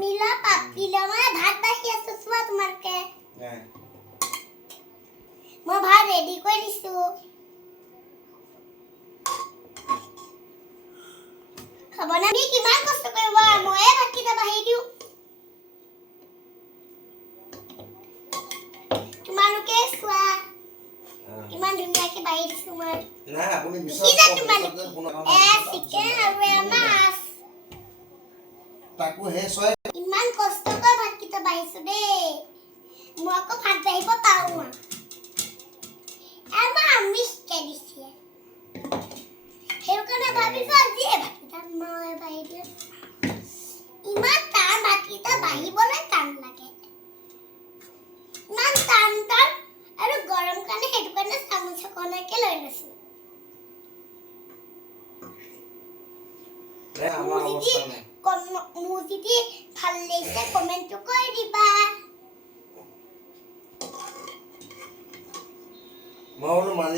মামিলা পাপিলা মই ভাত বাকি আছো চোৱা তোমাৰকে মই ভাত ৰেডি কৰি দিছো হ'ব না আমি কিমান কষ্ট কৰিবা ময়ে ভাতকিটা বাহি দিও তোমালোকে চোৱা ইমান ধুনীয়াকে বাহি দিছো মই না আপুনি বিশ্বাস কৰক চিকেন আৰু মাছ তাকো হে ছয় ইমান কষ্ট কৰি ভাতকিটা বাহিছো দেই মই আকৌ ভাত বাহিব পাৰো আমি শিকাই দিছে সেইকাৰণে ভাবিছো আজি ভাতকিটা মই বাহি দিওঁ ইমান টান ভাতকিটা বাহিবলৈ টান লাগে ইমান টান আৰু গৰম কাৰণে সেইটো কাৰণে চামুচ এখনকে লৈ লৈছো আমাৰ অৱস্থা নাই মোৰ যদি ভাল লাগিছে কমেন্ট কৰি দিবা মই